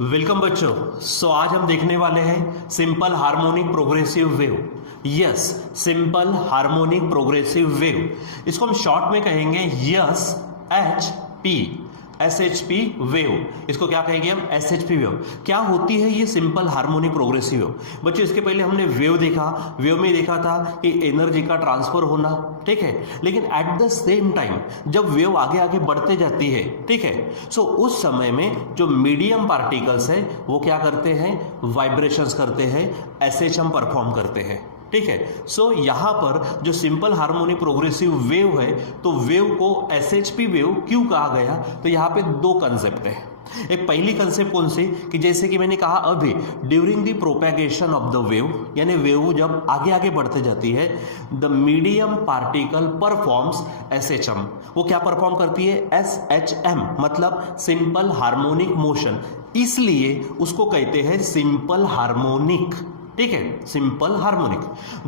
Welcome बच्चों। आज हम देखने वाले हैं simple harmonic progressive wave. Yes, simple harmonic progressive wave. इसको हम शॉर्ट में कहेंगे SHP वेव। इसको क्या कहेंगे हम? SHP wave. क्या होती है ये सिंपल हार्मोनिक प्रोग्रेसिव वेव? बच्चों इसके पहले हमने वेव देखा, वेव में देखा था कि एनर्जी का ट्रांसफर होना, ठीक है। लेकिन एट द सेम टाइम जब वेव आगे आगे बढ़ते जाती है, ठीक है, सो उस समय में जो मीडियम पार्टिकल्स है वो क्या करते हैं? वाइब्रेशंस करते हैं, SHM परफॉर्म करते हैं, ठीक है। सो यहां पर जो सिंपल हार्मोनिक प्रोग्रेसिव वेव है, तो वेव को SHP वेव क्यों कहा गया? तो यहां पे दो कंसेप्ट है। एक पहली कंसेप्ट कौन सी कि जैसे कि मैंने कहा अभी, during the propagation of the wave, यानी वेव जब आगे आगे बढ़ते जाती है, the medium particle performs SHM। वो क्या परफॉर्म करती है? SHM, मतलब सिंपल हार्मोनिक मोशन, इसलिए उसको कहते हैं सिंपल हार्मोनिक, ठीक है, सिंपल हार्मोनिक।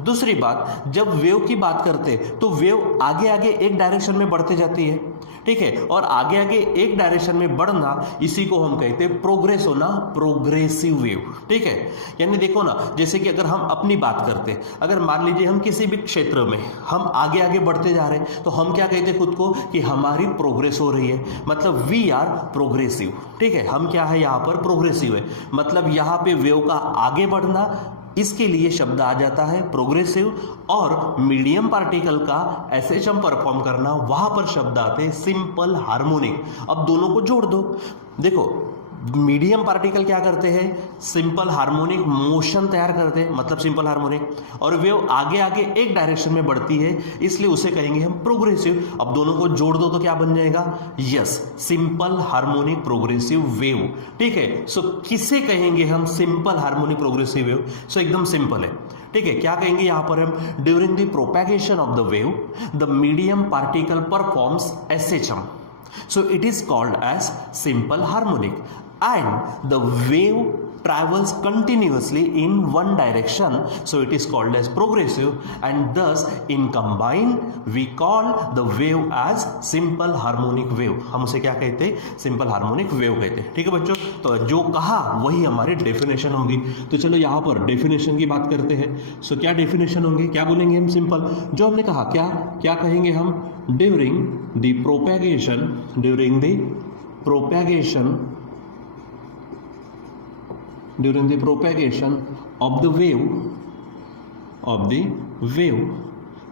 दूसरी बात, जब वेव की बात करते हैं तो वेव आगे आगे एक डायरेक्शन में बढ़ते जाती है, ठीक है, और आगे आगे एक डायरेक्शन में बढ़ना, इसी को हम कहते हैं प्रोग्रेस होना, प्रोग्रेसिव वेव, ठीक है। यानी देखो ना, जैसे कि अगर हम अपनी बात करते हैं, अगर मान लीजिए हम किसी भी क्षेत्र में हम आगे आगे बढ़ते जा रहे हैं, तो हम क्या कहते हैं खुद को कि हमारी प्रोग्रेस हो रही है, मतलब वी आर प्रोग्रेसिव, ठीक है। हम क्या है यहाँ पर? प्रोग्रेसिव है, मतलब यहाँ पे वेव का आगे बढ़ना, इसके लिए शब्द आ जाता है प्रोग्रेसिव, और मीडियम पार्टिकल का SHM परफॉर्म करना, वहां पर शब्द आते हैं सिंपल हार्मोनिक। अब दोनों को जोड़ दो, देखो मीडियम पार्टिकल क्या करते हैं? सिंपल हार्मोनिक मोशन तैयार करते हैं, मतलब सिंपल हार्मोनिक, और वेव आगे आगे एक डायरेक्शन में बढ़ती है, इसलिए उसे कहेंगे हम प्रोग्रेसिव। अब दोनों को जोड़ दो तो क्या बन जाएगा? Yes, simple harmonic progressive wave, ठीक है। सो किसे कहेंगे हम सिंपल हार्मोनिक प्रोग्रेसिव वेव? सो एकदम सिंपल है, ठीक है। क्या कहेंगे यहां पर हम? During the propagation of the wave, the medium particle performs SHM, so it is called as simple harmonic, and the wave travels continuously in one direction, so it is called as progressive, and thus in combine we call the wave as simple harmonic wave। हम उसे क्या कहते हैं? Simple harmonic wave कहते हैं, ठीक है बच्चों। तो जो कहा वही हमारी डेफिनेशन होगी। तो चलो यहाँ पर डेफिनेशन की बात करते हैं। सो क्या डेफिनेशन होंगे? क्या बोलेंगे हम? सिंपल, जो हमने कहा, क्या क्या कहेंगे हम? During the propagation, during the propagation, during the propagation of the wave,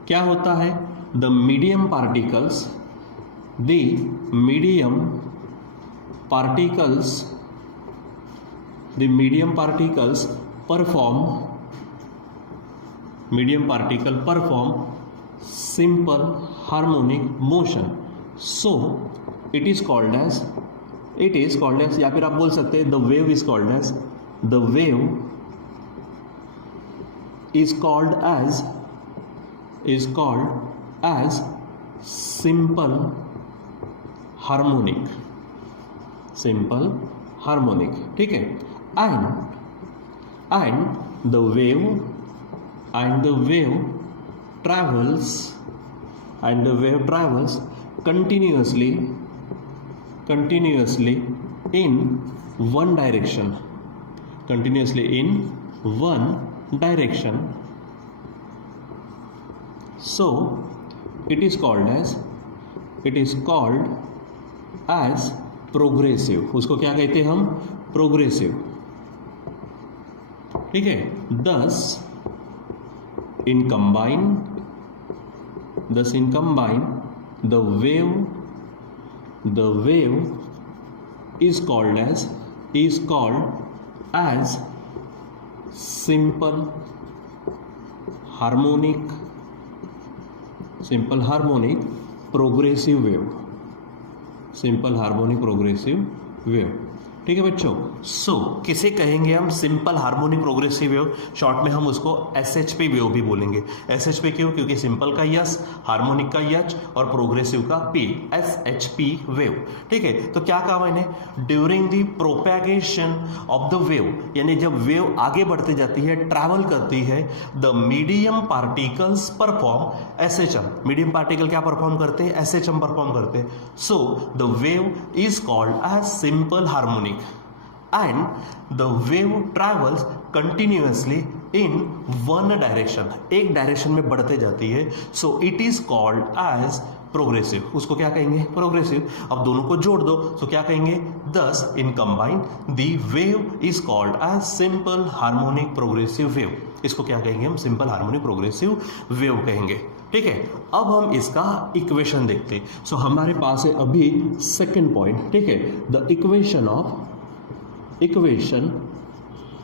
क्या होता है? the medium particles perform simple harmonic motion, so it is called as, या फिर आप बोल सकते हैं the wave is called as simple harmonic, ठीक है। and the wave travels continuously in one direction, so it is called as progressive। उसको क्या कहते हैं हम? प्रोग्रेसिव, ठीक है। thus in combine the wave is called as simple harmonic progressive wave, ठीक है बच्चों। सो किसे कहेंगे हम? Simple harmonic progressive wave, short में हम उसको SHP वेव भी बोलेंगे। SHP क्यों? क्योंकि सिंपल का यस, हार्मोनिक का यच और प्रोग्रेसिव का पी, SHP वेव, ठीक है। तो क्या कहा मैंने? During the propagation of the wave, यानी जब वेव आगे बढ़ती जाती है, ट्रैवल करती है, the medium particles perform SHM। Medium particle क्या परफॉर्म करते हैं? SHM परफॉर्म करते हैं। So the wave is called as simple harmonic, and the wave travels continuously in one direction, एक डायरेक्शन में बढ़ते जाती है, so it is called as progressive. उसको क्या कहेंगे? प्रोग्रेसिव। अब दोनों को जोड़ दो तो क्या कहेंगे? thus in combined the wave is called as simple harmonic progressive wave। इसको क्या कहेंगे हम? सिंपल हार्मोनिक प्रोग्रेसिव वेव कहेंगे। ठीक है, अब हम इसका इक्वेशन देखते हैं। सो हमारे पास है अभी सेकेंड पॉइंट। ठीक है, the equation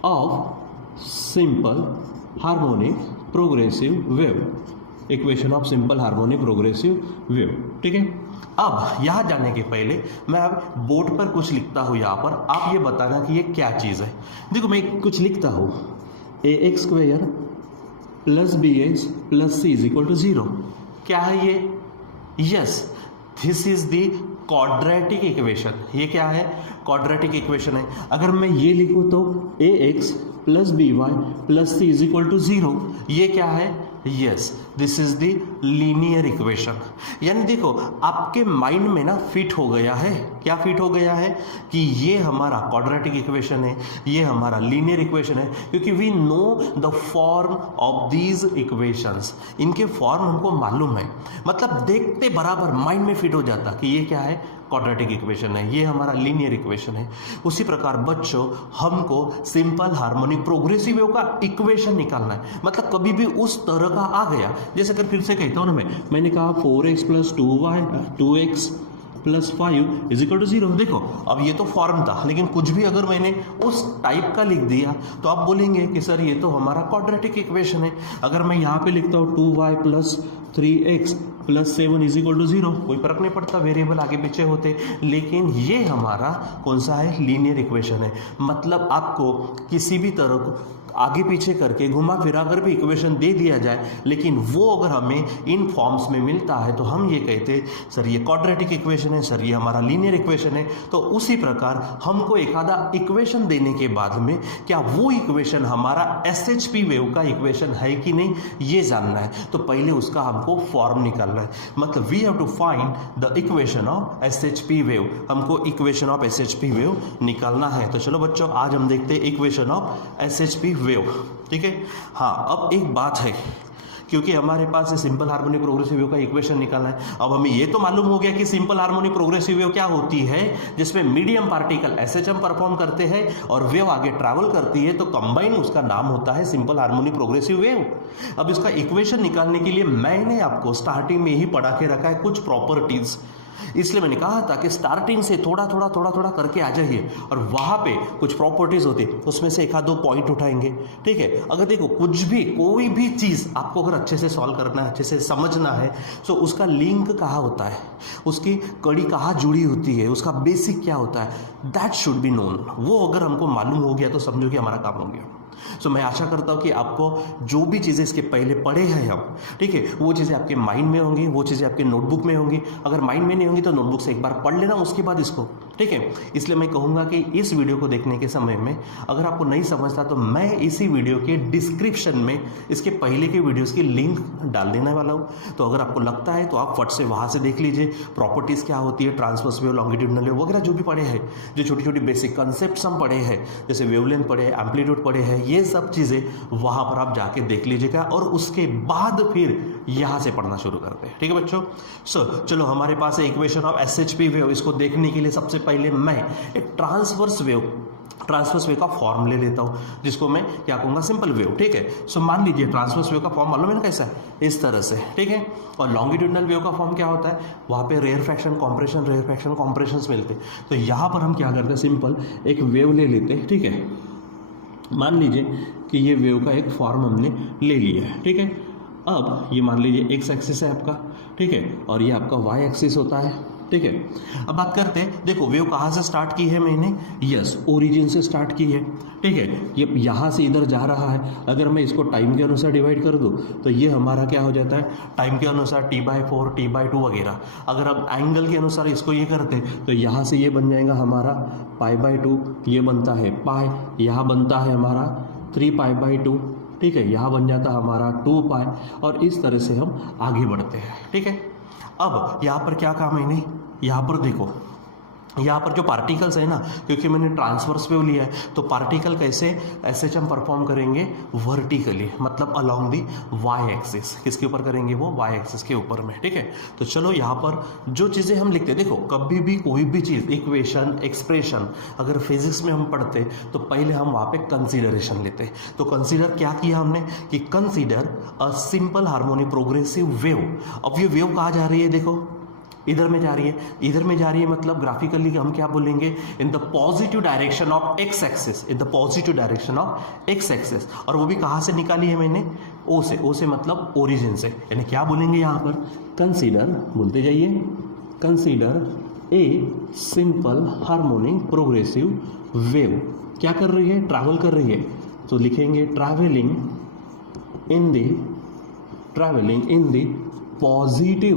of simple harmonic progressive wave, equation of simple harmonic progressive wave. ठीक है, अब यहां जाने के पहले मैं अब बोर्ड पर कुछ लिखता हूं। यहां पर आप ये बताना कि ये क्या चीज है। देखो मैं कुछ लिखता हूं, ax square plus bx plus c is equal to 0। क्या है ये? Yes, this is the quadratic equation. ये क्या है? क्वाड्रेटिक इक्वेशन है। अगर मैं ये लिखूं तो ax plus by plus c is equal to 0। ये क्या है? Yes, this is the linear equation. यानी देखो आपके माइंड में ना फिट हो गया है। क्या फिट हो गया है? कि ये हमारा क्वाड्रेटिक इक्वेशन है, ये हमारा लीनियर इक्वेशन है, क्योंकि we know the form of these equations. इनके फॉर्म हमको मालूम है, मतलब देखते बराबर माइंड में फिट हो जाता कि ये क्या है? क्वाड्रेटिक इक्वेशन है, ये हमारा लीनियर इक्वेशन है। उसी प्रकार बच्चों हमको सिंपल हार्मोनिक प्रोग्रेसिव वेव का इक्वेशन निकालना है। मतलब कभी भी उस तरह का आ गया, जैसे अगर फिर से कहता हूं ना मैंने कहा 4x plus 2x plus 5 is equal to 0। देखो अब ये तो फॉर्म था, लेकिन कुछ भी अगर मैंने उस टाइप का लिख दिया तो आप बोलेंगे कि सर ये तो हमारा क्वाड्रेटिक इक्वेशन है। अगर मैं यहाँ पे लिखता हूँ 2y plus 3x plus 7 is equal to 0, कोई फर्क नहीं पड़ता, वेरिएबल आगे पीछे होते। लेकिन ये हमारा कौन सा है? लीनियर इक्वेशन है। मतलब आपको किसी भी तरह को आगे पीछे करके घुमा फिरा कर भी इक्वेशन दे दिया जाए, लेकिन वो अगर हमें इन फॉर्म्स में मिलता है तो हम ये कहते हैं सर ये क्वाड्रेटिक इक्वेशन है, सर ये हमारा लीनियर इक्वेशन है। तो उसी प्रकार हमको एक आधा इक्वेशन देने के बाद में क्या वो इक्वेशन हमारा SHP वेव का इक्वेशन है कि नहीं, ये जानना है। तो पहले उसका हमको फॉर्म निकालना है। मतलब we have to find the equation of SHP wave. हमको इक्वेशन ऑफ SHP वेव निकालना है। तो चलो बच्चों आज हम देखते हैं इक्वेशन ऑफ SHP वेव। ठीक है, हाँ अब एक बात है, क्योंकि हमारे पास सिंपल हार्मोनिक प्रोग्रेसिव वेव का इक्वेशन निकालना है। अब हमें ये तो मालूम हो गया कि सिंपल हार्मोनिक प्रोग्रेसिव वेव क्या होती है, जिसमें मीडियम पार्टिकल SHM परफॉर्म करते हैं और वेव आगे ट्रैवल करती है, तो कंबाइन उसका नाम होता है सिंपल हार्मोनिक प्रोग्रेसिव वेव। अब इसका इक्वेशन निकालने के लिए मैंने आपको स्टार्टिंग में ही पढ़ा के रखा है कुछ प्रॉपर्टीज। इसलिए मैंने कहा था कि स्टार्टिंग से थोड़ा थोड़ा करके आ जाइए और वहां पे कुछ प्रॉपर्टीज होती है, उसमें से एक आध दो पॉइंट उठाएंगे। ठीक है, अगर देखो कुछ भी कोई भी चीज आपको अगर अच्छे से सॉल्व करना है, अच्छे से समझना है, तो उसका लिंक कहाँ होता है, उसकी कड़ी कहाँ जुड़ी होती है, उसका बेसिक क्या होता है, दैट शुड बी नोन। वो अगर हमको मालूम हो गया तो समझो कि हमारा काम हो गया। सो मैं आशा करता हूँ कि आपको जो भी चीज़ें इसके पहले पढ़े हैं हम, ठीक है, वो चीज़ें आपके माइंड में होंगी, वो चीज़ें आपके नोटबुक में होंगी। अगर माइंड में नहीं होंगी तो नोटबुक से एक बार पढ़ लेना, उसके बाद इसको, ठीक है। इसलिए मैं कहूँगा कि इस वीडियो को देखने के समय में अगर आपको नहीं समझता तो मैं इसी वीडियो के डिस्क्रिप्शन में इसके पहले के वीडियोज़ की लिंक डाल देने वाला हूँ। तो अगर आपको लगता है तो आप फट से वहाँ से देख लीजिए प्रॉपर्टीज़ क्या होती है, ट्रांसवर्स वेव, लॉन्गिट्यूडिनल वेव वगैरह जो भी पढ़े हैं, जो छोटी छोटी बेसिक कॉन्सेप्ट्स हम पढ़े हैं, जैसे वेवलेंथ पढ़े, एम्पलीट्यूड पढ़े हैं, ये सब चीज़ें वहाँ पर आप जाके देख लीजिएगा और उसके बाद फिर यहाँ से पढ़ना शुरू करते हैं। ठीक है बच्चों। सो चलो हमारे पास है इक्वेशन ऑफ SHP वेव। इसको देखने के लिए सबसे पहले मैं एक ट्रांसवर्स वेव का फॉर्म ले लेता हूँ, जिसको मैं क्या कहूँगा, सिंपल वेव। ठीक है। सो मान लीजिए ट्रांसवर्स वेव का फॉर्म मालूम है ना कैसा है, इस तरह से, ठीक है। और लॉन्गिट्यूडिनल वेव का फॉर्म क्या होता है, वहाँ पे रेयर फ्रैक्शन कॉम्प्रेशन मिलते हैं। तो यहाँ पर हम क्या करते हैं, सिंपल एक वेव ले लेते हैं, ठीक है। मान लीजिए कि ये वेव का एक फॉर्म हमने ले लिया है, ठीक है। अब ये मान लीजिए x एक्सिस है आपका, ठीक है, और ये आपका y एक्सिस होता है, ठीक है। अब बात करते हैं, देखो वेव कहाँ से स्टार्ट की है मैंने, यस ओरिजिन से स्टार्ट की है, ठीक है। ये यहाँ से इधर जा रहा है। अगर मैं इसको टाइम के अनुसार डिवाइड कर दूँ तो ये हमारा क्या हो जाता है, टाइम के अनुसार T/4 T/2 वगैरह। अगर अब एंगल के अनुसार इसको ये करते तो यहाँ से ये बन जाएगा हमारा π/2, ये बनता है पाई, यहाँ बनता है हमारा 3π/2, ठीक है, यहाँ बन जाता है हमारा 2π, और इस तरह से हम आगे बढ़ते हैं, ठीक है। अब यहाँ पर क्या कहा मैंने, यहाँ पर देखो यहाँ पर जो पार्टिकल्स है ना, क्योंकि मैंने ट्रांसवर्स वेव लिया है, तो पार्टिकल कैसे एसएचएम परफॉर्म करेंगे, वर्टिकली, मतलब अलोंग दी वाई एक्सिस। किसके ऊपर करेंगे, वो वाई एक्सिस के ऊपर में, ठीक है। तो चलो यहाँ पर जो चीज़ें हम लिखते हैं, देखो कभी भी कोई भी चीज़, इक्वेशन, एक्सप्रेशन, अगर फिजिक्स में हम पढ़ते तो पहले हम वहाँ पे कंसीडरेशन लेते। तो कंसीडर क्या किया हमने कि consider a simple harmonic progressive wave. अब ये वेव कहाँ जा रही है, देखो इधर में जा रही है, इधर में जा रही है, मतलब ग्राफिकली हम क्या बोलेंगे, in the positive direction of X axis, in the positive direction of X axis. और वो भी कहाँ से निकाली है मैंने, ओ से, ओ से मतलब ओरिजिन से। यानी क्या बोलेंगे यहाँ पर, कंसीडर, बोलते जाइए, consider a simple harmonic progressive wave. क्या कर रही है, ट्रैवल कर रही है, तो लिखेंगे travelling in the positive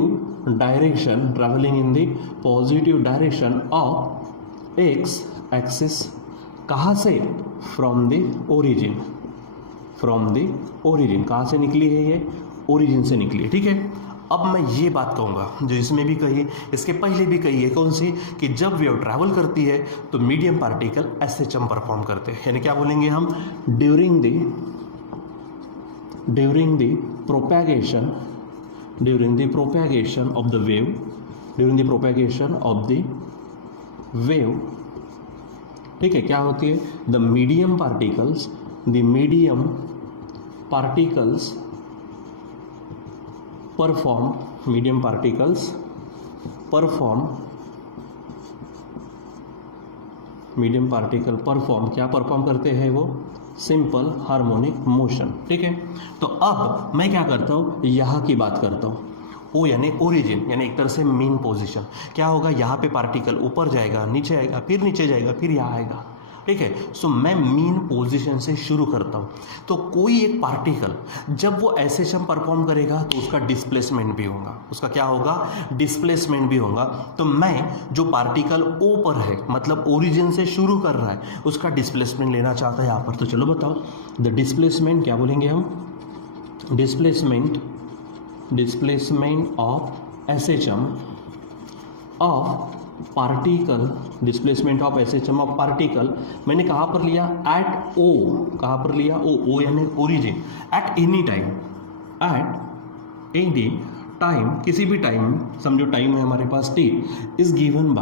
direction, travelling in the positive direction of X axis. कहाँ से, from the origin, from the origin. कहाँ से निकली है ये, ओरिजिन से निकली है, ठीक है। अब मैं ये बात कहूँगा जो इसमें भी कही, इसके पहले भी कही है, कौन सी, कि जब वेव ट्रैवल करती है तो मीडियम पार्टिकल एसएचएम परफॉर्म करते हैं। यानी क्या बोलेंगे हम, during the propagation, during the propagation of the wave, during the propagation of the wave, ठीक है, क्या होती है, the medium particles perform, medium particles perform क्या परफॉर्म करते हैं वो, सिंपल हार्मोनिक मोशन, ठीक है। तो अब मैं क्या करता हूँ, यहाँ की बात करता हूँ, ओ यानी ओरिजिन, यानी एक तरह से मेन पोजीशन। क्या होगा, यहाँ पे पार्टिकल ऊपर जाएगा, नीचे आएगा, फिर नीचे जाएगा, फिर यहाँ आएगा, ठीक है। सो मैं मेन पोजीशन से शुरू करता हूँ। तो कोई एक पार्टिकल जब वो एसएचएम परफॉर्म करेगा तो उसका डिस्प्लेसमेंट भी होगा, उसका क्या होगा, डिस्प्लेसमेंट भी होगा। तो मैं जो पार्टिकल ओ पर है, मतलब ओरिजिन से शुरू कर रहा है, उसका डिस्प्लेसमेंट लेना चाहता है यहाँ पर। तो चलो बताओ, द डिस्प्लेसमेंट क्या बोलेंगे हम, displacement of SHM of particle, displacement of SHM of particle मैंने कहाँ पर लिया, एट ओ, कहाँ पर लिया, ओ यानी ओरिजिन, एट एनी टाइम, किसी भी टाइम, समझो टाइम है हमारे पास t, इज गिवन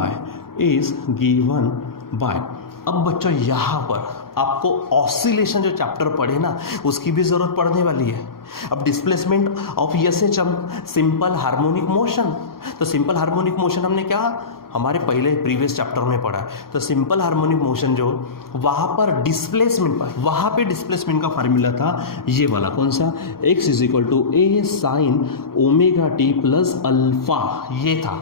बाय। अब बच्चों यहाँ पर आपको ऑसिलेशन जो चैप्टर पढ़े ना, उसकी भी जरूरत पड़ने वाली है। अब displacement of SHM, simple harmonic motion. तो सिंपल हार्मोनिक मोशन हमने क्या हमारे पहले प्रीवियस चैप्टर में पढ़ा। तो सिंपल हार्मोनिक मोशन जो वहाँ पर डिस्प्लेसमेंट पर, वहाँ पे डिस्प्लेसमेंट का फार्मूला था ये वाला, कौन सा, x is equal to a sine omega t plus alpha, ये था,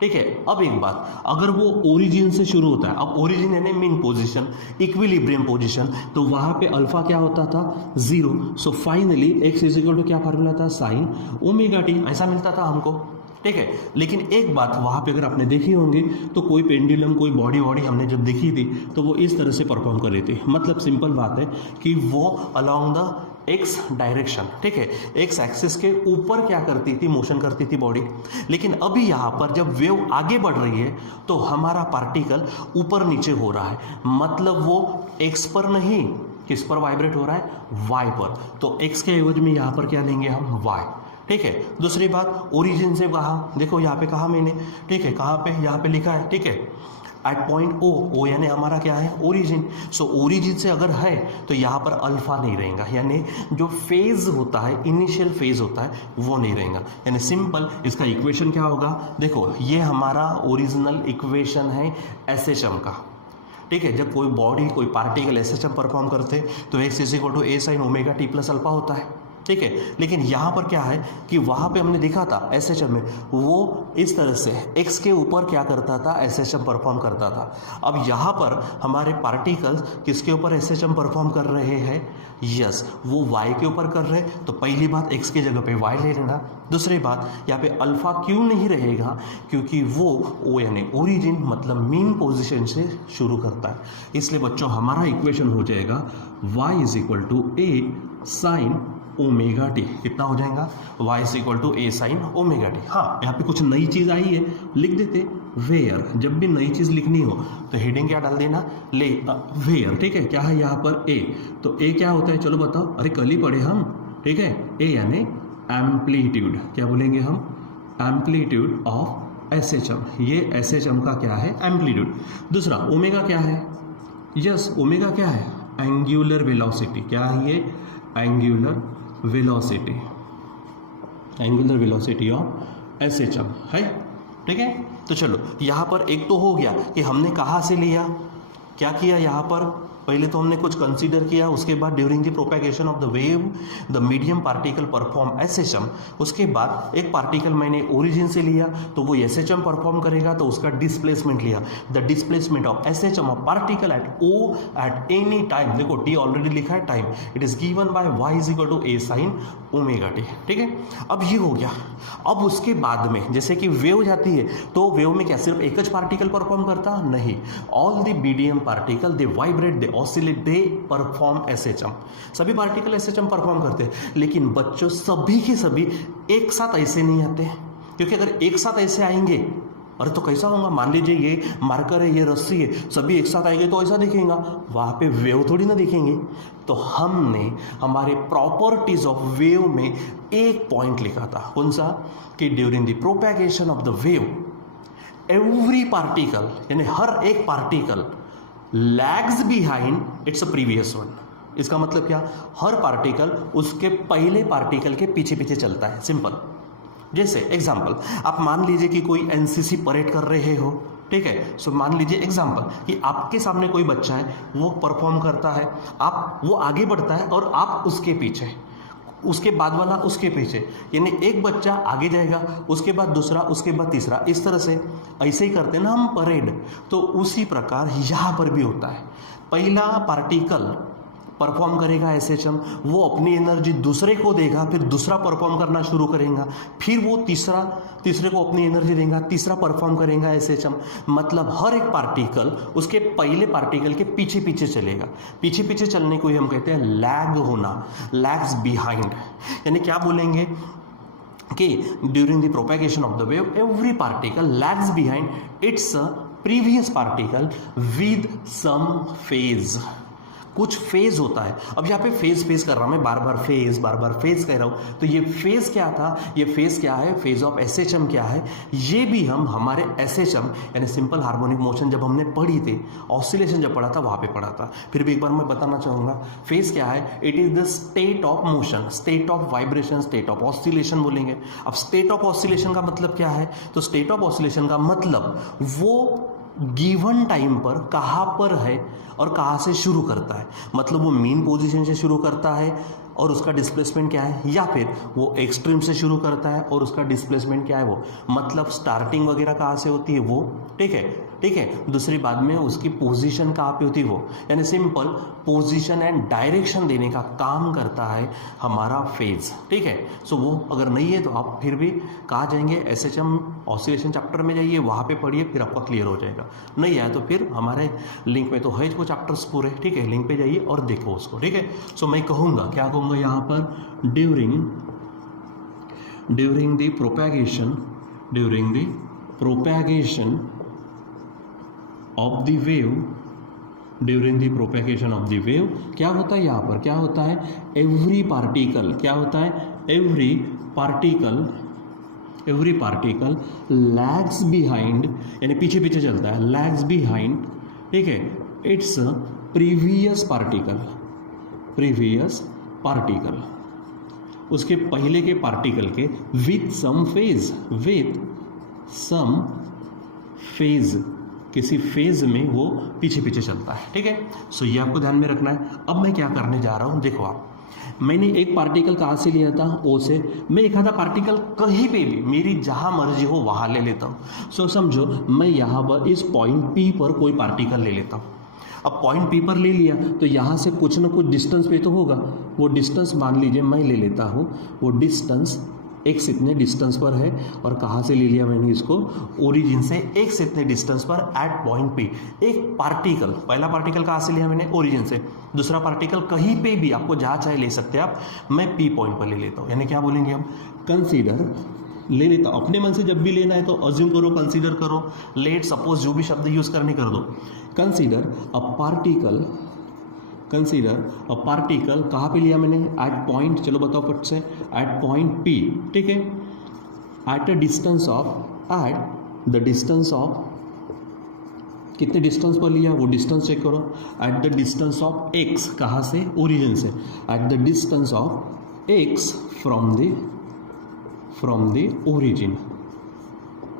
ठीक है। अब एक बात, अगर वो ओरिजिन से शुरू होता है, अब ओरिजिन यानी मीन पोजीशन, इक्विलिब्रियम पोजीशन, तो वहाँ पे अल्फा क्या होता था, 0। So finally x is equal to क्या फार्मूला था, साइन ओमेगा टी, ऐसा मिलता था हमको, ठीक है। लेकिन एक बात वहाँ पे अगर आपने देखी होंगी तो कोई पेंडुलम, कोई बॉडी हमने जब देखी थी तो वो इस तरह से परफॉर्म कर रही थी। मतलब सिंपल बात है कि वो अलोंग द एक्स डायरेक्शन, ठीक है, एक्स एक्सिस के ऊपर क्या करती थी, मोशन करती थी बॉडी। लेकिन अभी यहाँ पर जब वेव आगे बढ़ रही है तो हमारा पार्टिकल ऊपर नीचे हो रहा है, मतलब वो एक्स पर नहीं, किस पर वाइब्रेट हो रहा है, वाई पर। तो एक्स के एवज में यहाँ पर क्या लेंगे हम, वाई, ठीक है। दूसरी बात, ओरिजिन से कहा, देखो यहाँ पे कहा मैंने, ठीक है, कहाँ पे, यहाँ पे लिखा है, ठीक है, एट पॉइंट ओ यानी हमारा क्या है, ओरिजिन। सो ओरिजिन से अगर है तो यहाँ पर अल्फा नहीं रहेगा, यानी जो फेज होता है, इनिशियल फेज होता है, वो नहीं रहेगा। यानी सिंपल इसका इक्वेशन क्या होगा, देखो ये हमारा ओरिजिनल इक्वेशन है एसएचएम का, ठीक है। जब कोई बॉडी, कोई पार्टिकल एसएचएम परफॉर्म करते तो x is equal to a sine omega t plus alpha होता है, ठीक है। लेकिन यहाँ पर क्या है कि वहाँ पे हमने देखा था एसएचएम में वो इस तरह से एक्स के ऊपर क्या करता था, एसएचएम परफॉर्म करता था। अब यहाँ पर हमारे पार्टिकल्स किसके ऊपर एसएचएम परफॉर्म कर रहे हैं, यस, वो वाई के ऊपर कर रहे हैं। तो पहली बात, एक्स की जगह पे वाई ले लेना। दूसरी बात, यहाँ पे अल्फा क्यों नहीं रहेगा, क्योंकि वो ओ यानी ओरिजिन, मतलब मीन पोजिशन से शुरू करता है। इसलिए बच्चों हमारा इक्वेशन हो जाएगा y is equal to a sine omega t. कितना हो जाएगा, y is equal to a sine omega t. हाँ, यहाँ पे कुछ नई चीज़ आई है, लिख देते, वेयर, जब भी नई चीज़ लिखनी हो तो हेडिंग क्या डाल देना, ले वेयर, ठीक है। क्या है यहाँ पर ए, तो ए क्या होता है चलो बताओ, अरे कल ही पढ़े हम, ठीक है। ए यानी एम्पलीट्यूड, क्या बोलेंगे हम, एम्पलीट्यूड ऑफ एसएचएम, ये एसएचएम का क्या है, एम्पलीट्यूड। दूसरा ओमेगा क्या है, यस ओमेगा क्या है, एंगुलर वेलोसिटी, क्या है ये, angular velocity, angular velocity of SHM है, ठीक है। तो चलो यहाँ पर एक तो हो गया कि हमने कहाँ से लिया, क्या किया यहाँ पर, पहले तो हमने कुछ कंसीडर किया, उसके बाद during the propagation of the wave the medium particle perform SHM, उसके बाद एक पार्टिकल मैंने ओरिजिन से लिया तो वो एसएचएम परफॉर्म करेगा तो उसका डिस्प्लेसमेंट लिया, the displacement of SHM of particle at O at any time, देखो टी ऑलरेडी लिखा है time, it is given by y is equal to a sine omega t, ठीक है। अब ये हो गया। अब उसके बाद में जैसे कि वेव जाती है तो वेव में क्या सिर्फ एक ज पार्टिकल परफॉर्म करता, नहीं, all the medium particle they vibrate, they oscillate, they perform SHM, सभी पार्टिकल एसएचएम परफॉर्म करते हैं। लेकिन बच्चों सभी के सभी एक साथ ऐसे नहीं आते, क्योंकि अगर एक साथ ऐसे आएंगे अरे तो कैसा होगा, मान लीजिए ये मार्कर है, ये रस्सी है, सभी एक साथ आएंगे तो ऐसा दिखेगा, वहाँ पे वेव थोड़ी ना दिखेंगे। तो हमने हमारे प्रॉपर्टीज ऑफ वेव में एक पॉइंट लिखा था, कौन सा, कि during the propagation of the wave every particle, यानी हर एक particle lags behind its a previous one. इसका मतलब क्या, हर पार्टिकल उसके पहले पार्टिकल के पीछे पीछे चलता है, सिंपल। जैसे एग्जाम्पल, आप मान लीजिए कि कोई एनसीसी परेड कर रहे हो, ठीक है। सो मान लीजिए एग्जाम्पल कि आपके सामने कोई बच्चा है, वो परफॉर्म करता है, वो आगे बढ़ता है और आप उसके पीछे, उसके बाद वाला उसके पीछे, यानी एक बच्चा आगे जाएगा, उसके बाद दूसरा, उसके बाद तीसरा, इस तरह से ऐसे ही करते हैं ना हम परेड। तो उसी प्रकार यहाँ पर भी होता है, पहला पार्टिकल परफॉर्म करेगा एसएचएम, वो अपनी एनर्जी दूसरे को देगा, फिर दूसरा परफॉर्म करना शुरू करेगा, फिर वो तीसरे को अपनी एनर्जी देगा, तीसरा परफॉर्म करेगा एसएचएम। मतलब हर एक पार्टिकल उसके पहले पार्टिकल के पीछे पीछे चलेगा। पीछे पीछे चलने को ही हम कहते हैं लैग होना, लैग्स बिहाइंड। यानी क्या बोलेंगे कि during the propagation of the wave every particle lags behind its previous particle with some phase, कुछ फेज होता है। अब यहाँ पे फेज कर रहा हूँ मैं, बार बार फेज कह रहा हूँ, तो ये फेज क्या था, ये फेज क्या है, फेज ऑफ एसएचएम क्या है, ये भी हम हमारे एसएचएम यानी सिंपल हार्मोनिक मोशन जब हमने पढ़ी थी, ऑसिलेशन जब पढ़ा था वहाँ पे पढ़ा था। फिर भी एक बार मैं बताना चाहूँगा, फेज क्या है, it is the state of motion, state of vibration, state of oscillation बोलेंगे। अब स्टेट ऑफ ऑसिलेशन का मतलब क्या है, तो स्टेट ऑफ ऑसिलेशन का मतलब वो गिवन टाइम पर कहाँ पर है और कहाँ से शुरू करता है, मतलब वो मीन पोजीशन से शुरू करता है और उसका डिस्प्लेसमेंट क्या है, या फिर वो एक्सट्रीम से शुरू करता है और उसका डिस्प्लेसमेंट क्या है, वो मतलब स्टार्टिंग वगैरह कहाँ से होती है वो, ठीक है। दूसरी बात में उसकी पोजीशन कहाँ पे होती है वो, यानी सिंपल पोजीशन एंड डायरेक्शन देने का काम करता है हमारा फेज, ठीक है। सो वो अगर नहीं है तो आप फिर भी कहाँ जाएंगे, एसएचएम ऑसिलेशन चैप्टर में जाइए, वहाँ पे पढ़िए, फिर आपका क्लियर हो जाएगा। नहीं आया तो फिर हमारे लिंक में तो है वो चैप्टर्स पूरे, ठीक है, लिंक पे जाइए और देखो उसको, ठीक है। सो मैं कहूँगा, क्या कहूँगा यहाँ पर, during the propagation of the wave, during the propagation of the wave क्या होता है, यहाँ पर क्या होता है, एवरी पार्टिकल, क्या होता है, एवरी पार्टिकल लैग्स बिहाइंड, यानी पीछे पीछे चलता है, लैग्स बिहाइंड, ठीक है, इट्स प्रीवियस पार्टिकल, उसके पहले के पार्टिकल के विथ सम फेज, किसी फेज में वो पीछे पीछे चलता है, ठीक है। सो ये आपको ध्यान में रखना है। अब मैं क्या करने जा रहा हूँ, देखो आप, मैंने एक पार्टिकल कहाँ से लिया था, ओ से, मैं एक आधा पार्टिकल कहीं पे भी मेरी जहाँ मर्जी हो वहाँ ले लेता हूँ। सो समझो मैं यहाँ पर इस पॉइंट पी पर कोई पार्टिकल ले लेता हूँ। अब पॉइंट पी पर ले लिया तो यहाँ से कुछ ना कुछ डिस्टेंस पे तो होगा, वो डिस्टेंस मान लीजिए मैं ले लेता हूँ, वो डिस्टेंस एक्स इतने डिस्टेंस पर है, और कहाँ से ले लिया मैंने इसको, ओरिजिन से एक्स इतने डिस्टेंस पर एट पॉइंट पी। एक पार्टिकल, पहला पार्टिकल कहाँ से लिया मैंने, ओरिजिन से, दूसरा पार्टिकल कहीं पे भी आपको जहाँ चाहे ले सकते हैं आप, मैं पी पॉइंट पर ले लेता हूँ। यानी क्या बोलेंगे हम, कंसीडर ले लेता हूँ, अपने मन से जब भी लेना है तो अज्यूम करो, कंसीडर करो, लेट, सपोज, जो भी शब्द यूज करने कर दो। Consider a particle, consider a particle कहाँ पे लिया मैंने, एट पॉइंट, चलो बताओ फट से, एट पॉइंट पी, ठीक है, at a distance of, at the distance of, कितने डिस्टेंस पर लिया वो डिस्टेंस चेक करो, at the distance of x, कहाँ से, ओरिजिन से, at the distance of x from the origin,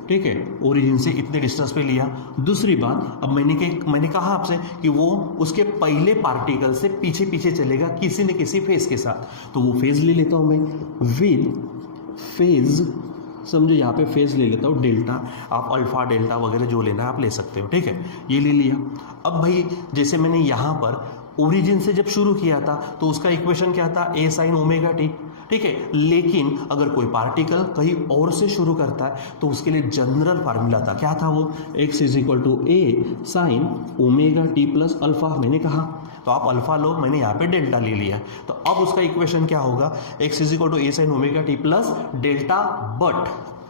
ठीक है, ओरिजिन से इतने डिस्टेंस पे लिया। दूसरी बात, अब मैंने कहा आपसे कि वो उसके पहले पार्टिकल से पीछे पीछे चलेगा किसी न किसी फेज के साथ, तो वो फेज ले लेता हूँ मैं, विद फेज, समझो यहाँ पे फेज ले लेता हूँ डेल्टा, आप अल्फा डेल्टा वगैरह जो लेना है आप ले सकते हो, ठीक है, ये ले लिया। अब भाई जैसे मैंने यहाँ पर ओरिजिन से जब शुरू किया था तो उसका इक्वेशन क्या था, ए साइन ओमेगा टी, ठीक है, लेकिन अगर कोई पार्टिकल कहीं और से शुरू करता है तो उसके लिए जनरल फार्मूला था, क्या था वो, x is equal to a sine omega t plus alpha, मैंने कहा तो आप अल्फा लो, मैंने यहाँ पे डेल्टा ले लिया, तो अब उसका इक्वेशन क्या होगा, x is equal to a sine omega t plus delta, but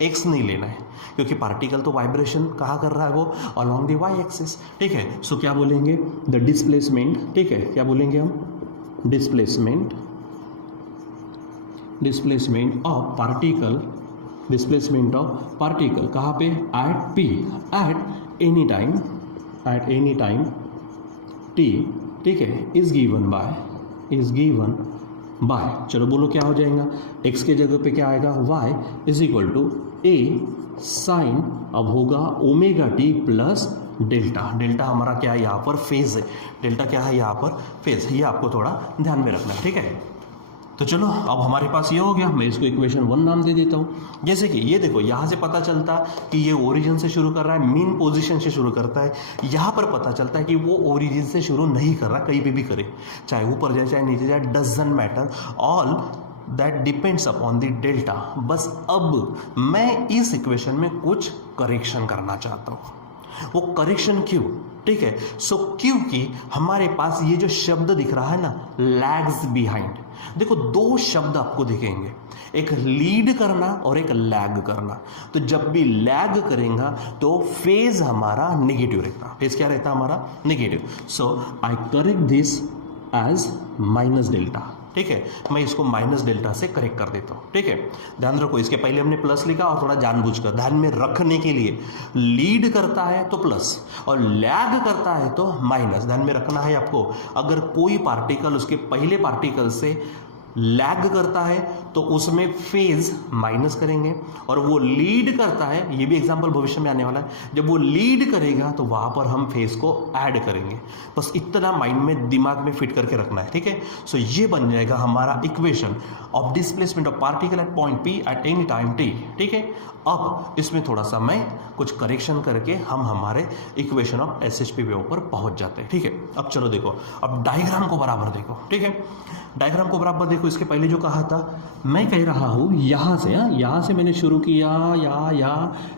x नहीं लेना है क्योंकि पार्टिकल तो वाइब्रेशन कहाँ कर रहा है वो, अलोंग द वाई एक्सिस, ठीक है। सो क्या बोलेंगे, द डिस्प्लेसमेंट, ठीक है, क्या बोलेंगे हम, displacement of particle, displacement of particle कहाँ पे, at P, at any time t, ठीक है, इज गिवन बाय, चलो बोलो क्या हो जाएगा, x के जगह पे क्या आएगा, y is equal to a sine, अब होगा omega t plus delta, delta हमारा क्या है यहाँ पर, फेज है, डेल्टा क्या है यहाँ पर, फेज, ये आपको थोड़ा ध्यान में रखना है, ठीक है। तो चलो अब हमारे पास ये हो गया, मैं इसको इक्वेशन 1 नाम दे देता हूँ। जैसे कि ये देखो, यहाँ से पता चलता कि ये ओरिजिन से शुरू कर रहा है, मीन पोजीशन से शुरू करता है, यहाँ पर पता चलता है कि वो ओरिजिन से शुरू नहीं कर रहा, कहीं पे भी करे, चाहे ऊपर जाए चाहे नीचे जाए, doesn't matter, all that depends upon the delta. बस अब मैं इस इक्वेशन में कुछ करेक्शन करना चाहता हूँ, वो करेक्शन क्यों, ठीक है, सो क्योंकि हमारे पास ये जो शब्द दिख रहा है ना, लैग्स बिहाइंड, देखो दो शब्द आपको दिखेंगे, एक लीड करना और एक लैग करना, तो जब भी लैग करेगा तो फेज हमारा नेगेटिव रहता, फेज क्या रहता हमारा, negative, so I correct this as minus delta, ठीक है, मैं इसको माइनस डेल्टा से करेक्ट कर देता हूँ, ठीक है। ध्यान रखो, इसके पहले हमने प्लस लिखा और थोड़ा जानबूझकर ध्यान में रखने के लिए, लीड करता है तो प्लस और लैग करता है तो माइनस, ध्यान में रखना है आपको। अगर कोई पार्टिकल उसके पहले पार्टिकल से लैग करता है तो उसमें फेज माइनस करेंगे, और वो लीड करता है, ये भी एग्जांपल भविष्य में आने वाला है, जब वो लीड करेगा तो वहां पर हम फेज को ऐड करेंगे, बस इतना माइंड में दिमाग में फिट करके रखना है, ठीक है। सो ये बन जाएगा हमारा equation of displacement of particle eight point P at any time t, ठीक है। अब इसमें थोड़ा सा मैं कुछ करेक्शन करके हम हमारे इक्वेशन ऑफ SHP वेव पर पहुंच जाते हैं, ठीक है। अब चलो देखो, अब डायग्राम को बराबर देखो, ठीक है, डायग्राम को बराबर देखो। इसके पहले जो कहा था, मैं कह रहा हूं यहां से, यहां से मैंने शुरू किया,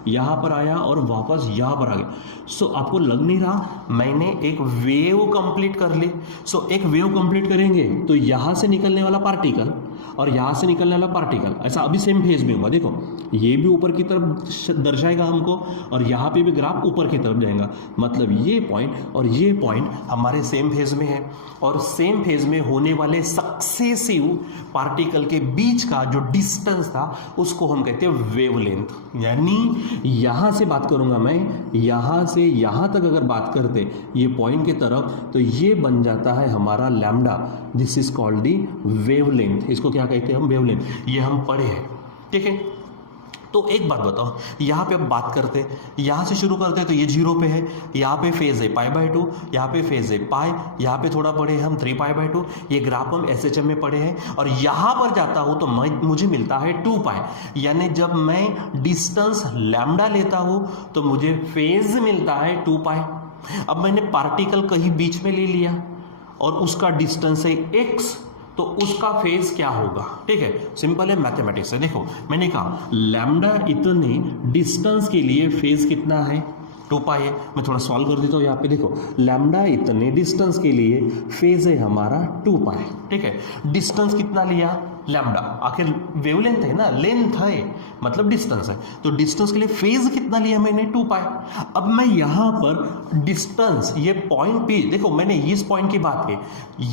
यहां पर आया और वापस यहां पर आ गया। सो आपको लग नहीं रहा मैंने एक वेव कंप्लीट कर ली। सो एक वेव कंप्लीट करेंगे तो यहां से निकलने वाला पार्टिकल और यहां से निकलने वाला पार्टिकल ऐसा अभी सेम फेज में होगा, देखो ये भी ऊपर की तरफ दर्शाएगा हमको और यहाँ पे भी ग्राफ ऊपर की तरफ जाएगा, मतलब ये पॉइंट और ये पॉइंट हमारे सेम फेज में है, और सेम फेज में होने वाले सक्सेसिव पार्टिकल के बीच का जो डिस्टेंस था उसको हम कहते हैं वेवलेंथ। यानी यहां से बात करूंगा मैं, यहां से यहां तक अगर बात करते ये पॉइंट की तरफ, तो ये बन जाता है हमारा lambda, this is called the wavelength. इसको क्या कहते हैं हम, वेवलेंथ, ये हम पढ़े हैं, ठीक है। तो एक बात बताओ, यहाँ पे अब बात करते, यहाँ से शुरू करते तो ये 0 पे है, यहाँ पे फेज है π/2, यहाँ पे फेज है पाई, यहाँ पे थोड़ा पढ़े हम 3π/2, ये ग्राफ हम SHM में पढ़े हैं, और यहाँ पर जाता हूँ तो मुझे मिलता है 2π, यानी जब मैं डिस्टेंस लैम्डा लेता हूँ तो मुझे फेज मिलता है 2π। अब मैंने पार्टिकल कहीं बीच में ले लिया और उसका डिस्टेंस है x, तो उसका फेज क्या होगा, ठीक है, सिंपल है, मैथमेटिक्स है। देखो मैंने कहा लैम्डा इतने डिस्टेंस के लिए फेज कितना है, 2π है। मैं थोड़ा सॉल्व कर देता हूँ, यहाँ पे देखो लैम्डा इतने डिस्टेंस के लिए फेज है हमारा 2π, ठीक है। डिस्टेंस कितना लिया, लैम्डा, आखिर वेवलेंथ है ना, लेंथ है मतलब डिस्टेंस है, तो डिस्टेंस के लिए फेज कितना लिया मैंने 2 पाई। अब मैं यहां पर डिस्टेंस, ये पॉइंट पी, देखो मैंने इस पॉइंट की बात की,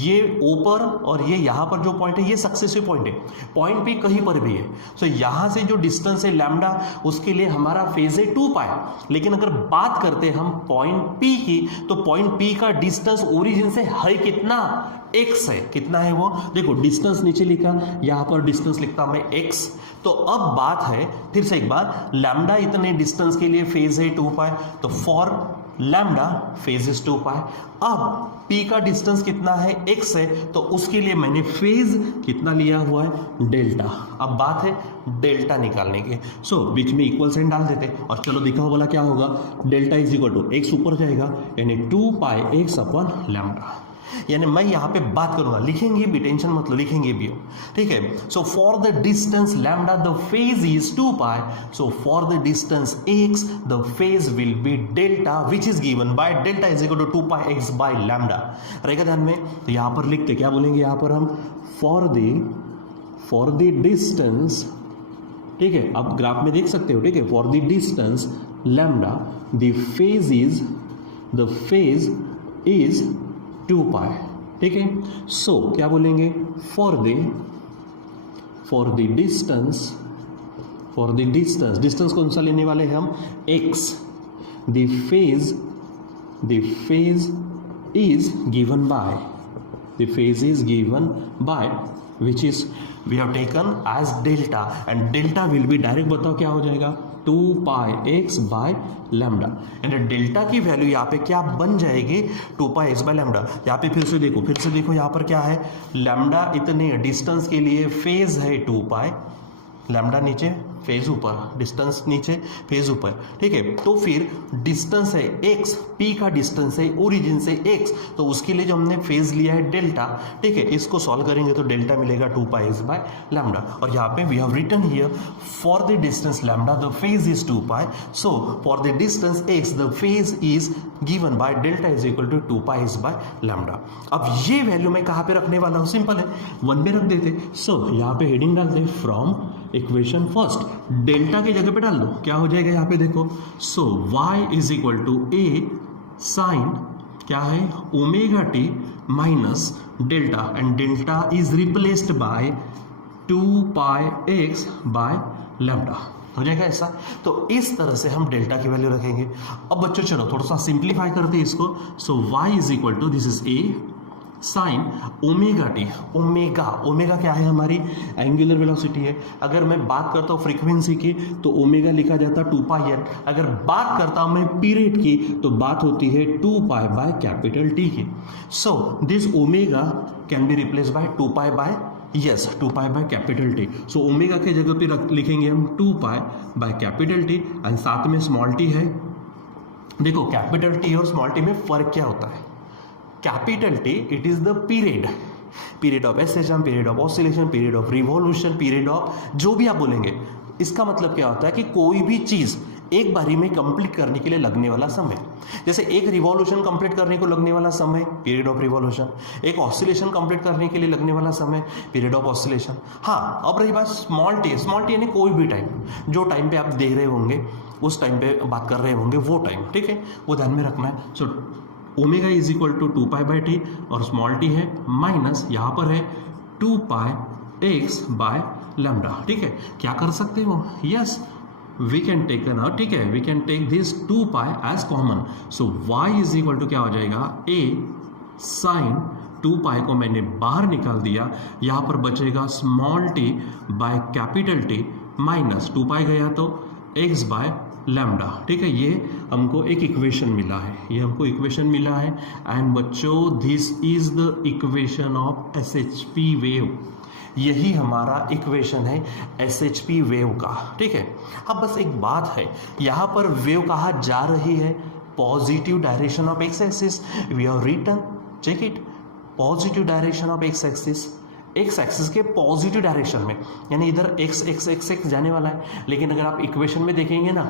ये ऊपर और ये यहां पर जो पॉइंट है ये सक्सेसिव पॉइंट है, पॉइंट पी कहीं पर भी है, तो यहां से जो डिस्टेंस है लैम्डा उसके लिए हमारा फेज है 2 पाई। लेकिन अगर बात करते हम पॉइंट पी की, तो पॉइंट पी का डिस्टेंस ओरिजिन से है कितना, x है, कितना है वो, देखो डिस्टेंस नीचे लिखा, यहां पर डिस्टेंस लिखता मैं x। तो अब बात है फिर से एक बार, लैम्डा इतने डिस्टेंस के लिए फेज है 2 पाई, तो फॉर लैम्डा फेज इज 2 पाई। अब p का डिस्टेंस कितना है, x है, तो उसके लिए मैंने फेज कितना लिया हुआ है, डेल्टा। अब बात है डेल्टा निकालने की, सो बीच में इक्वल साइन डाल देते और चलो दिखाओ बोला क्या होगा, delta is equal to x ऊपर जाएगा यानी 2 पाई x अपॉन लैम्डा। यानी मैं यहां पे बात करूंगा, लिखेंगे भी, टेंशन मत लो, लिखेंगे भी, ठीक है। So for the distance lambda the phase is 2 pi, so for the distance x the phase will be delta which is given by delta is equal to 2 pi x by lambda. रहेगा ध्यान में, तो यहां पर लिखते क्या बोलेंगे, यहां पर हम फॉर द डिस्टेंस, ठीक है, आप ग्राफ में देख सकते हो, ठीक है, for the distance lambda the phase is 2 पाई, ठीक है। सो क्या बोलेंगे, फॉर द डिस्टेंस कौन सा लेने वाले हैं हम, x, the phase is given bye which is we have taken as delta and delta will be direct बताओ क्या हो जाएगा, 2 pi x by lambda. And delta की वैल्यू यहाँ पे क्या बन जाएगी, 2 पाई x बाय लैम्डा। यहाँ पे फिर से देखो यहाँ पर क्या है, लैम्डा इतने डिस्टेंस के लिए फेज है 2 पाई, लैम्डा नीचे फेज ऊपर, डिस्टेंस नीचे फेज ऊपर, ठीक है। तो फिर डिस्टेंस है x, p का डिस्टेंस है ओरिजिन से x, तो उसके लिए जो हमने फेज लिया है डेल्टा, ठीक है, इसको सॉल्व करेंगे तो डेल्टा मिलेगा 2 पाई x बाय लैम्डा। और यहाँ पे we have written here for the distance lambda the phase is 2 pi, so for the distance x the phase is given by delta is equal to 2 pi x by lambda. अब ये value मैं कहाँ पे रखने वाला हूँ, simple है, 1 में रख देते। सो यहाँ पे हेडिंग डालते फ्रॉम इक्वेशन फर्स्ट, डेल्टा की जगह पे डाल दो, क्या हो जाएगा यहाँ पे देखो, so y is equal to a sine क्या है omega t minus delta, and delta is replaced by 2 pi x by lambda, हो जाएगा ऐसा। तो इस तरह से हम डेल्टा की वैल्यू रखेंगे। अब बच्चों चलो थोड़ा सा सिंप्लीफाई करते हैं इसको, so y is equal to this is a sine omega T, omega क्या है, हमारी एंगुलर वेलोसिटी है। अगर मैं बात करता हूँ फ्रीक्वेंसी की तो ओमेगा लिखा जाता है 2 पाई एन, अगर बात करता हूँ मैं पीरियड की तो बात होती है 2 पाई बाय कैपिटल टी की। So this omega can be replace by 2 pi by 2 pi by capital T. So omega के जगह पे लिखेंगे हम 2 pi by capital T, and साथ में स्मॉल टी है। देखो कैपिटल टी और स्मॉल टी में फर्क क्या होता है, capital T it is the period of accession, period of oscillation, period of revolution, period of जो भी आप बोलेंगे। इसका मतलब क्या होता है कि कोई भी चीज एक बारी में कंप्लीट करने के लिए लगने वाला समय, जैसे एक रिवॉल्यूशन कंप्लीट करने को लगने वाला समय पीरियड ऑफ रिवॉल्यूशन, एक ऑसिलेशन कंप्लीट करने के लिए लगने वाला समय पीरियड ऑफ ऑसिलेशन। हाँ, अब रही बात स्मॉल टी यानी कोई भी टाइम, जो टाइम पे आप देख रहे होंगे उस टाइम पे बात कर रहे होंगे वो टाइम, ठीक है, वो ध्यान में रखना है। So omega is equal to 2 pi by T और स्मॉल टी है माइनस यहाँ पर है 2 पाई x बाय लैम्डा, ठीक है। क्या कर सकते हो, यस वी कैन टेक ना, ठीक है, we can take this 2 pi as common. So y is equal to क्या हो जाएगा, a साइन 2 पाई को मैंने बाहर निकाल दिया, यहाँ पर बचेगा small T by capital T minus 2 pi गया तो x बाय लैम्डा, ठीक है। ये हमको एक इक्वेशन मिला है, एंड बच्चों this is the equation of SHP wave, यही हमारा इक्वेशन है SHP वेव का, ठीक है। अब बस एक बात है, यहाँ पर वेव कहाँ जा रही है, positive direction of X axis, we have written, check it, positive direction of X axis के पॉजिटिव डायरेक्शन में, यानी इधर x जाने वाला है। लेकिन अगर आप इक्वेशन में देखेंगे ना,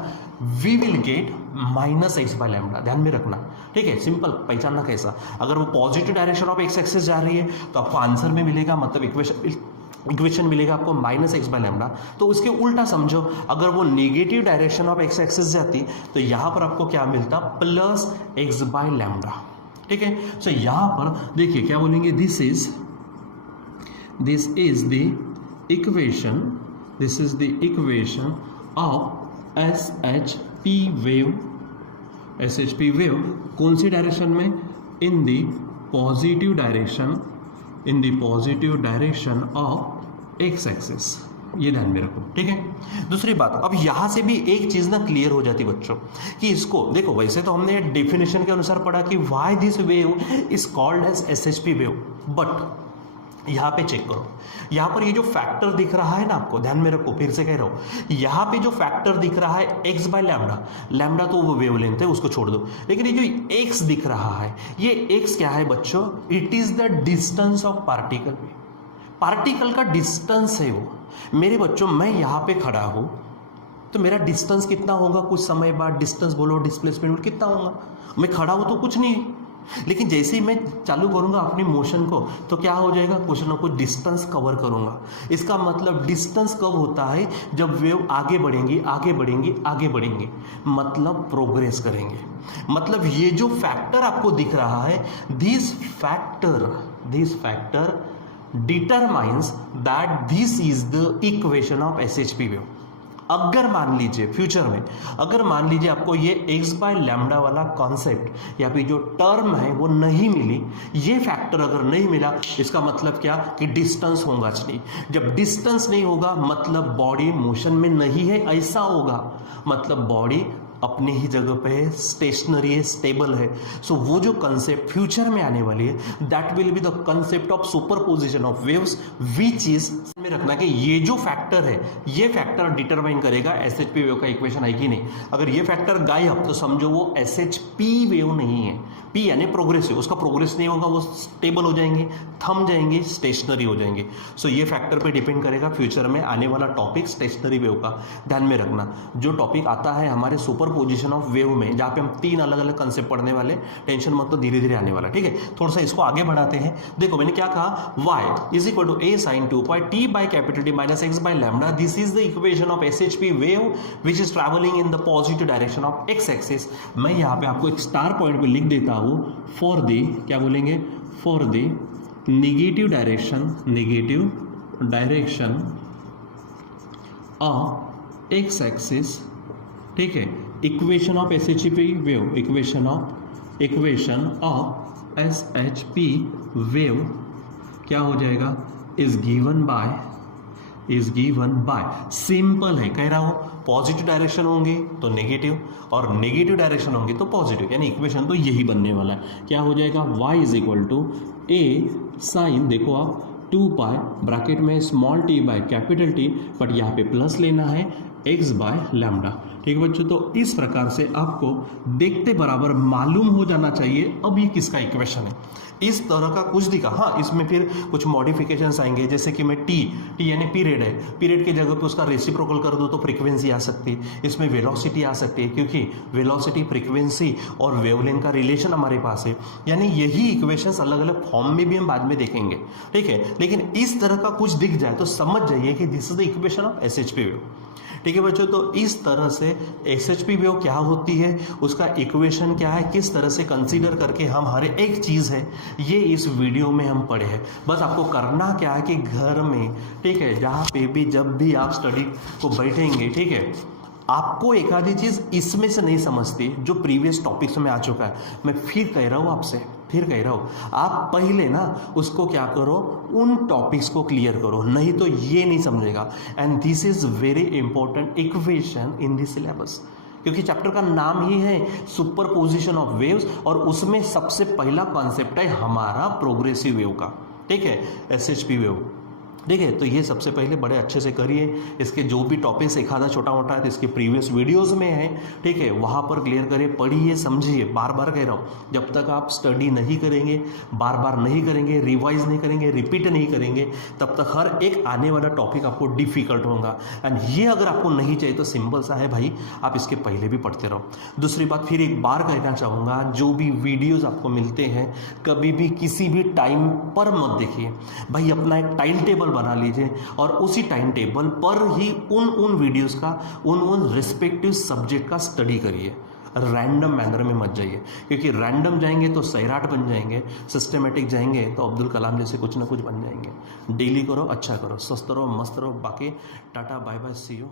we will get minus x by lambda, ध्यान में रखना, ठीक है। सिंपल पहचानना कैसा, अगर वो positive direction of X axis जा रही है तो आपको आंसर में मिलेगा, मतलब इक्वेशन मिलेगा आपको माइनस एक्स बाय लैम्डा। तो उसके उल्टा समझो, अगर वो negative direction of X axis जाती तो यहां पर आपको क्या मिलता, प्लस एक्स बाय लैम्डा। ठीक है, सो यहां पर देखिए क्या बोलेंगे, this is the equation of S H P wave कौन सी डायरेक्शन में, in the positive direction of X axis. ये ध्यान में रखो। ठीक है, दूसरी बात, अब यहां से भी एक चीज ना क्लियर हो जाती बच्चों कि इसको देखो, वैसे तो हमने डेफिनेशन के अनुसार पढ़ा कि why this wave is called as SHP wave, but यहां पे चेक करो, यहां पर ये जो फैक्टर दिख रहा है ना, आपको ध्यान में रखो, फिर से कह रहा हूं, यहां पे जो फैक्टर दिख रहा है एक्स बाय लैम्डा, लैम्डा तो वो वेवलेंथ है, उसको छोड़ दो, लेकिन ये जो एक्स दिख रहा है, ये एक्स क्या है बच्चों, it is the distance of particle. Particle का डिस्टेंस है वो। मेरे बच्चों, मैं यहां पे खड़ा हूं तो मेरा डिस्टेंस कितना होगा, कुछ समय बाद डिस्टेंस बोलो, डिस्प्लेसमेंट कितना होगा, मैं खड़ा हूं तो कुछ नहीं है, लेकिन जैसे ही मैं चालू करूंगा अपनी मोशन को तो क्या हो जाएगा, कुछ ना कुछ डिस्टेंस कवर करूंगा। इसका मतलब डिस्टेंस कब होता है, जब वेव आगे बढ़ेंगी, मतलब प्रोग्रेस करेंगे। मतलब ये जो फैक्टर आपको दिख रहा है, this factor determines that this is the equation of SHP wave. अगर मान लीजिए फ्यूचर में, अगर मान लीजिए आपको ये एक्स बाय लैम्डा वाला कॉन्सेप्ट या फिर जो टर्म है वो नहीं मिली, ये फैक्टर अगर नहीं मिला, इसका मतलब क्या कि डिस्टेंस होगा नहीं। जब डिस्टेंस नहीं होगा मतलब बॉडी मोशन में नहीं है, ऐसा होगा मतलब बॉडी अपनी ही जगह पे है, स्टेशनरी है, स्टेबल है। सो वो जो कंसेप्ट फ्यूचर में आने वाली है, that will be the concept of superposition of waves, which is में रखना कि ये जो फैक्टर है, ये फैक्टर डिटरमाइन करेगा एसएचपी वेव का इक्वेशन है कि नहीं। अगर ये फैक्टर गायब तो समझो वो एसएचपी वेव नहीं है। पी यानी प्रोग्रेसिव, उसका प्रोग्रेस नहीं होगा, वो स्टेबल हो जाएंगे, थम जाएंगे, स्टेशनरी हो जाएंगे। सो ये फैक्टर पे डिपेंड करेगा फ्यूचर में आने वाला टॉपिक स्टेशनरी वेव का। ध्यान में रखना, जो टॉपिक आता है हमारे सुपरपोजिशन ऑफ वेव में, जहाँ पे हम 3 अलग अलग कंसेप्ट पढ़ने वाले, टेंशन मत, तो धीरे धीरे आने वाला। ठीक है, थोड़ा सा इसको आगे बढ़ाते हैं। देखो मैंने क्या कहा, y is equal to a sin 2 pi t by capital T minus x by lambda. This is the equation of SHP wave which is traveling in the positive direction of x axis. मैं यहाँ पे आपको एक star point पे लिख देता हूँ, for the, क्या बोलेंगे, for the negative direction of x axis. ठीक है, equation of SHP wave, equation of SHP wave क्या हो जाएगा, इज गिवन बाय सिंपल है, कह रहा हूं पॉजिटिव डायरेक्शन होंगे तो नेगेटिव और नेगेटिव डायरेक्शन होंगे तो पॉजिटिव, यानी इक्वेशन तो यही बनने वाला है। क्या हो जाएगा, y is equal to a sine, देखो आप 2 पाई ब्रैकेट में small t by capital T, but यहाँ पे प्लस लेना है x बाय लैम्डा। ठीक है बच्चों, तो इस प्रकार से आपको देखते बराबर मालूम हो जाना चाहिए अब ये किसका इक्वेशन है। इस तरह का कुछ दिखा, हाँ इसमें फिर कुछ मॉडिफिकेशंस आएंगे, जैसे कि मैं टी यानी पीरियड है, पीरियड की जगह पे उसका रेसिप्रोकल कर दो तो फ्रीक्वेंसी आ सकती है, इसमें वेलोसिटी आ सकती है, क्योंकि वेलोसिटी, फ्रीक्वेंसी और वेवलेंथ का रिलेशन हमारे पास है। यानी यही इक्वेशंस अलग अलग फॉर्म में भी हम बाद में देखेंगे। ठीक है, लेकिन इस तरह का कुछ दिख जाए तो समझ जाइए कि this is the equation of SHP wave. ठीक है बच्चों, तो इस तरह से एसएचपी वेव क्या होती है, उसका इक्वेशन क्या है, किस तरह से कंसीडर करके हम हर एक चीज़ है, ये इस वीडियो में हम पढ़े हैं। बस आपको करना क्या है कि घर में, ठीक है, जहाँ पे भी जब भी आप स्टडी को बैठेंगे, ठीक है, आपको एक आधी चीज़ इसमें से नहीं समझती जो प्रीवियस टॉपिक्स में आ चुका है, मैं फिर कह रहा हूँ आपसे, आप पहले ना उसको क्या करो, उन टॉपिक्स को क्लियर करो, नहीं तो ये नहीं समझेगा। And this is very important equation in this syllabus, क्योंकि चैप्टर का नाम ही है सुपरपोजिशन ऑफ वेव्स, और उसमें सबसे पहला कॉन्सेप्ट है हमारा प्रोग्रेसिव वेव का। ठीक है, एसएचपी वेव। ठीक है, तो ये सबसे पहले बड़े अच्छे से करिए। इसके जो भी टॉपिक्स एक आधा छोटा मोटा है तो इसके प्रीवियस वीडियोस में है, ठीक है, वहाँ पर क्लियर करिए, पढ़िए, समझिए। बार बार कह रहा हूँ, जब तक आप स्टडी नहीं करेंगे, बार बार नहीं करेंगे, रिवाइज नहीं करेंगे, रिपीट नहीं करेंगे, तब तक हर एक आने वाला टॉपिक आपको डिफिकल्ट होगा। एंड ये अगर आपको नहीं चाहिए तो सिंपल सा है भाई, आप इसके पहले भी पढ़ते रहो। दूसरी बात फिर एक बार कहना चाहूँगा, जो भी वीडियोज़ आपको मिलते हैं कभी भी किसी भी टाइम पर मत देखिए भाई, अपना एक टाइम टेबल टेबल बना लीजिए और उसी टाइम टेबल पर ही उन वीडियोस का उन रिस्पेक्टिव सब्जेक्ट का स्टडी करिए। रैंडम मैनर में मत जाइए, क्योंकि रैंडम जाएंगे तो सैराट बन जाएंगे, सिस्टमेटिक जाएंगे तो अब्दुल कलाम जैसे कुछ ना कुछ बन जाएंगे। डेली करो, अच्छा करो, स्वस्थ रहो, मस्त रहो। बाकी tata, bye bye, see you.